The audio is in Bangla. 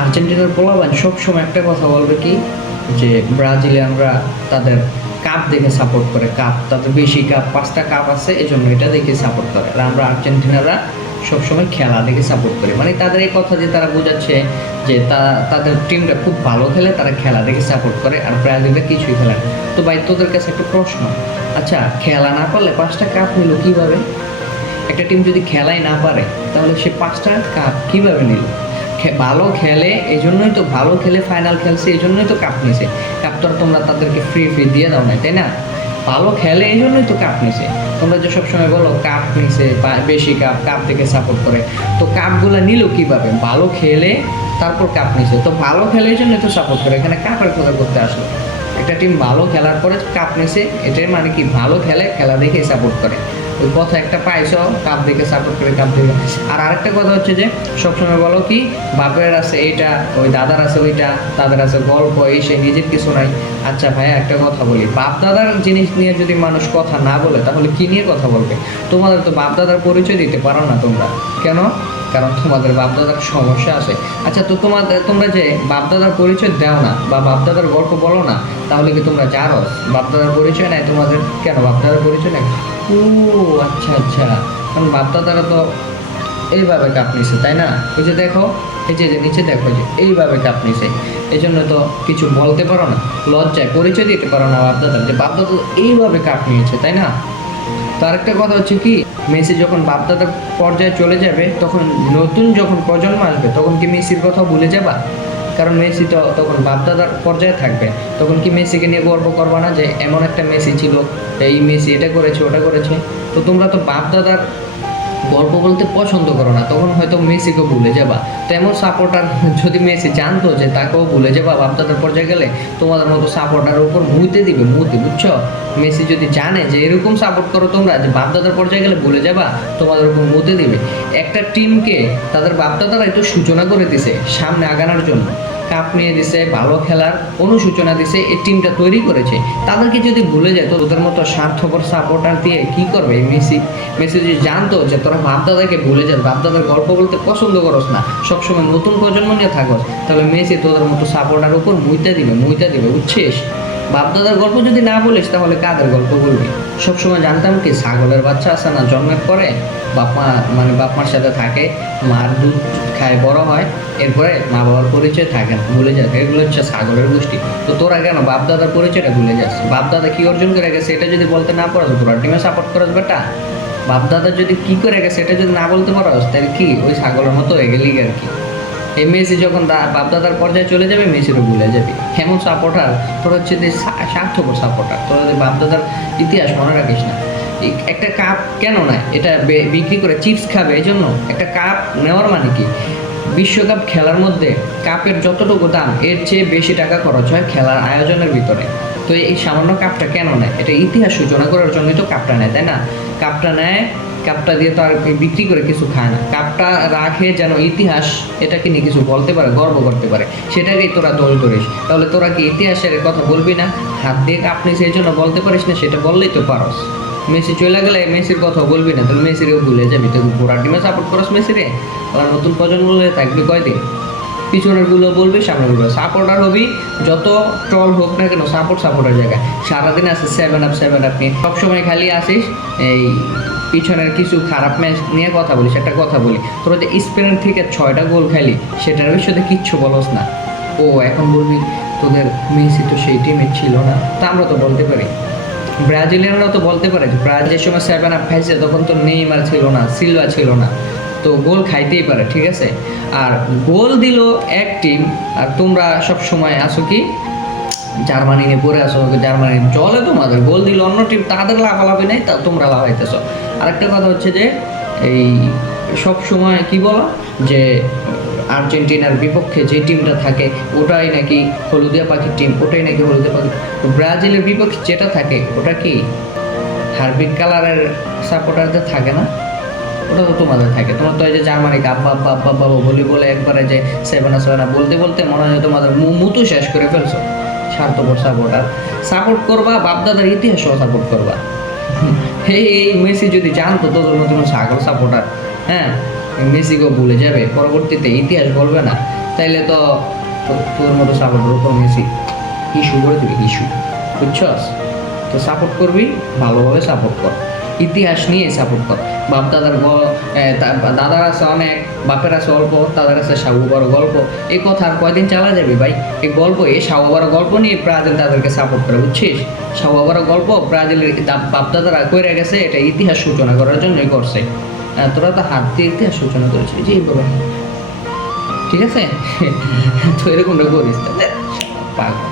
আর্জেন্টিনার পোলাবান সবসময় একটা কথা বলবে কি? যে ব্রাজিলিয়ানরা তাদের কাপ দেখে সাপোর্ট করে। কাপ তাদের বেশি কাপ পাঁচটা কাপ আছে এই জন্য এটা দেখে সাপোর্ট করে। আর আমরা আর্জেন্টিনারা সবসময় খেলা দেখে সাপোর্ট করি। মানে তাদের এই কথা যে তারা বোঝাচ্ছে যে তা, তাদের টিমটা খুব ভালো খেলে তারা খেলা দেখে সাপোর্ট করে, আর ব্রাজিলটা কিছুই খেলে তো ভাই, তোদের কাছে একটা প্রশ্ন। আচ্ছা খেলা না পারলে পাঁচটা কাপ নিল কীভাবে? একটা টিম যদি খেলাই না পারে, তাহলে সে পাঁচটা কাপ কীভাবে নিল? ভালো খেলে এই জন্যই তো ভালো খেলে ফাইনাল খেলছে এই জন্যই তো কাপ নিছে। কাপ তো আর তোমরা তাদেরকে ফ্রি ফ্রি দিয়ে দাও না তাই না? ভালো খেলে এই জন্যই তো কাপ নিছে। তোমরা যে সবসময় বলো কাপ নিছে বেশি কাপ কাপ থেকে সাপোর্ট করে। তো কাপগুলো নিল কীভাবে? ভালো খেলে, তারপর কাপ নিছে। তো ভালো খেলে এই জন্যই তো সাপোর্ট করে। এখানে কাপের কথা করতে আসলো? একটা টিম ভালো খেলার পরে কাপ নিছে, এটার মানে কি? ভালো খেলে, খেলা দেখে সাপোর্ট করে। কথা একটা পাইছো কাপ দেখে সাপোর্ট করে কাপ দেখে আর আরেকটা কথা হচ্ছে যে, সবসময় বলো কি, বাপের আছে এইটা, ওই দাদার আছে ওইটা, তাদের আছে গল্প, এই সে নিজের কিছু নাই। আচ্ছা ভাই একটা কথা বলি বাপ দাদার জিনিস নিয়ে যদি মানুষ কথা না বলে, তাহলে কি নিয়ে কথা বলবে? তোমাদের তো বাপ দাদার পরিচয় দিতে পারো না তোমরা। কেন? কারণ তোমাদের বাপদাদার সমস্যা আছে। আচ্ছা তো তোমাদের তোমরা যে বাপদাদার পরিচয় দাও না, বা বাপদাদার গল্প বলো না, তাহলে কি তোমরা জানো বাপদাদার পরিচয় নাই তোমাদের? কেন বাপদাদার পরিচয় নাই? ও আচ্ছা আচ্ছা। কারণ বাপদাদারা তো এইভাবে কাপ নিছে, তাই না? ওই যে দেখো, এই যে নিচে দেখো যে, এইভাবে কাপ নিছে। এই জন্য তো কিছু বলতে পারো না, লজ্জায় পরিচয় দিতে পারো না বাপদাদার যে বাপদাদা এইভাবে কাপ নিয়েছে, তাই না? তো আরেকটা কথা হচ্ছে কি, মেসি যখন বাপদাদার পর্যায়ে চলে যাবে, তখন নতুন যখন প্রজন্ম আসবে, তখন কি মেসির কথা ভুলে যাবা? কারণ মেসি তো তখন বাপদাদার পর্যায়ে থাকবে। তখন কি মেসিকে নিয়ে গর্ব করবা না যে, এমন একটা মেসি ছিল, এই মেসি এটা করেছে, ওটা করেছে? তো তোমরা তো বাপদাদার গল্প বলতে পছন্দ করো না, তখন হয়তো মেসিকেও ভুলে যাবা। তো এমন সাপোর্টার যদি মেসি জানতো যে তাকেও ভুলে যাবা বাপদাদার পর্যায়ে গেলে তোমাদের মতো সাপোর্টারের উপর মুইতে দিবে, মুতে, বুঝছ? মেসি যদি জানে যে এরকম সাপোর্ট করো তোমরা, যে বাপদাদার পর্যায়ে গেলে ভুলে যাবা, তোমাদের উপর মুতে দিবে। একটা টিমকে তাদের বাপদাদারা একটু সূচনা করে দিছে সামনে আগানোর জন্য। কাপ নিয়ে দিছে, ভালো খেলার অনুসূচনা দিছে, এই টিমটা তৈরি করেছে। তাদেরকে যদি ভুলে যায়, তো তোদের মতো স্বার্থপর সাপোর্টার দিয়ে কি করবে? মেসি মেসি যদি জানতো যে তোরা বাপদাদাকে ভুলে যাস, বাপদাদার গল্প বলতে পছন্দ করস না, সবসময় নতুন প্রজন্ম নিয়ে থাকস, তাহলে মেসি তোদের মতো সাপোর্টার উপর মুইতা দিবে মুইতা দিবে, বুঝছিস? বাপদাদার গল্প যদি না বলিস, তাহলে কাদের গল্প বলবি? সবসময় জানতাম কি, ছাগলের বাচ্চা আছে না, জন্মের পরে বাপমা মানে বাপমার সাথে থাকে, মার দুধ খায়, বড় হয়, এরপরে মা বাবার পরিচয় থাকে না, ভুলে যায়, এগুলো হচ্ছে ছাগলের গোষ্ঠী। তো তোরা কেন বাপদাদার পরিচয়টা ভুলে যাস? বাপদাদা কী অর্জন করে গেছে, এটা যদি বলতে না পারো তোরা টিমে সাপোর্ট করস বেটা। বাপদাদা যদি কী করে গেছে, এটা যদি না বলতে পারো তাহলে কি, ওই ছাগলের মতো হয়ে গেলি আর কি? এই মেসি যখন বাপদাদার পর্যায়ে চলে যাবে, মেসিরও ভুলে যাবে। এমন সাপোর্টার, তোর হচ্ছে যে স্বার্থপর সাপোর্টার, তোরা বাপদাদার ইতিহাস মনে রাখিস না। একটা কাপ কেন না এটা বিক্রি করে চিপস খাবে, এই জন্য একটা কাপ নেওয়ার মানে কি? বিশ্বকাপ খেলার মধ্যে কাপের যতটুকু দাম, এর চেয়ে বেশি টাকা খরচ হয় খেলার আয়োজনের ভিতরে। তো এই সামান্য কাপটা কেন নেয়? এটা ইতিহাস সূচনা করার জন্যই তো কাপটা নেয়, তাই না? কাপটা নেয় কাপটা দিয়ে তো আর বিক্রি করে কিছু খায় না। কাপটা রাখে যেন ইতিহাস, এটাকে নিয়ে কিছু বলতে পারে, গর্ব করতে পারে। সেটাকেই তোরা দোষ ধরিস। তাহলে তোরা কি ইতিহাসের কথা বলবি না? হাত দিয়ে কাপ নিয়ে এই জন্য বলতে পারিস না, সেটা বললেই তো পারস। মেসি চলে গেলে মেসির কথা বলবি না, তাহলে মেসিরেও ভুলে যাবি। তুই পুরা টিমে সাপোর্ট করস মেসিরে। ওরা নতুন প্রজন্ম থাকবি কয়দিন? পিছনেরগুলো বলবি সামনেরগুলো সাপোর্টার হবি। যত ট্রল হোক না কেন সাপোর্ট সাপোর্টের জায়গায় সারাদিন আসিস সেভেন আপ সেভেন আপ নিয়ে। সবসময় খালি আসিস, এই পিছনের কিছু খারাপ ম্যাচ নিয়ে কথা বলিস, একটা কথা বলি। তোরা যে স্পেনের থেকে ছয়টা গোল খালি, সেটার বিষয়ে কিচ্ছু বলস না। ও, এখন বলবি তোদের মেসি তো সেই টিমে ছিল না। তা আমরা তো বলতে পারি। ব্রাজিলিয়ানরাও তো বলতে পারে যে ব্রাজিলের সময় সেভেন আপ খাইছে তখন তো নেইমার ছিল না, সিলভা ছিল না। তো গোল খাইতেই পারে, ঠিক আছে? আর গোল দিল এক টিম আর তোমরা সব সময় আসো কি? জার্মানি নিয়ে পড়ে আসো জার্মানি জলে তোমাদের গোল দিল, অন্য টিম তাদের লাফালাফি নেই, তা তোমরা লাফাইতেছো। আরেকটা কথা হচ্ছে যে, এই সব সময় কি বলো? যে আর্জেন্টিনার বিপক্ষে যে টিমটা থাকে, ওটাই নাকি হলুদিয়া পাখির টিম ওটাই নাকি হলুদিয়া পাখি ব্রাজিলের বিপক্ষে যেটা থাকে, ওটা কি? হার্বিক কালারের সাপোর্টারদের থাকে না? ওটা তো তোমাদের থাকে। তোমার তো এই যে জার্মানি আব্বা আব্বা আব্বা বলি বলে একবারে যে সেভেনা সেভেনা বলতে বলতে মনে হয় তোমাদের মুতু শেষ করে ফেলছো। স্বার্থপর সাপোর্টার সাপোর্ট করবা, বাপদাদার ইতিহাসও সাপোর্ট করবা। এই মেসি যদি জানতো, তো মতো সাগর সাপোর্টার হ্যাঁ মেসিকেও ভুলে যাবে। পরবর্তীতে ইতিহাস বলবে না। তাইলে তো তো- তোর মতো সাপোর্টের উপর মেসি। ইস্যু করে দিবে, ইস্যু। বুঝছস? তো সাপোর্ট করবি, ভালোভাবে সাপোর্ট কর। ইতিহাস নিয়ে সাপোর্ট কর বাপ দাদার দাদার আছে অনেক, বাপের আছে অল্প তাদের আছে বড় গল্প। এই কথা আর কয়দিন চালা যাবে ভাই? এই গল্প এই সাহু বড় গল্প নিয়ে ব্রাজিল তাদেরকে সাপোর্ট করে, বুঝছিস? সাহু বড় গল্প, ব্রাজিলের বাপ দাদারা কইরা গেছে, এটা ইতিহাস সূচনা করার জন্যই করছে। তোরা তো হাত দিয়ে ইতিহাস সূচনা করেছিস বাবা। ঠিক আছে? তো এরকমটা করিস। পাগল।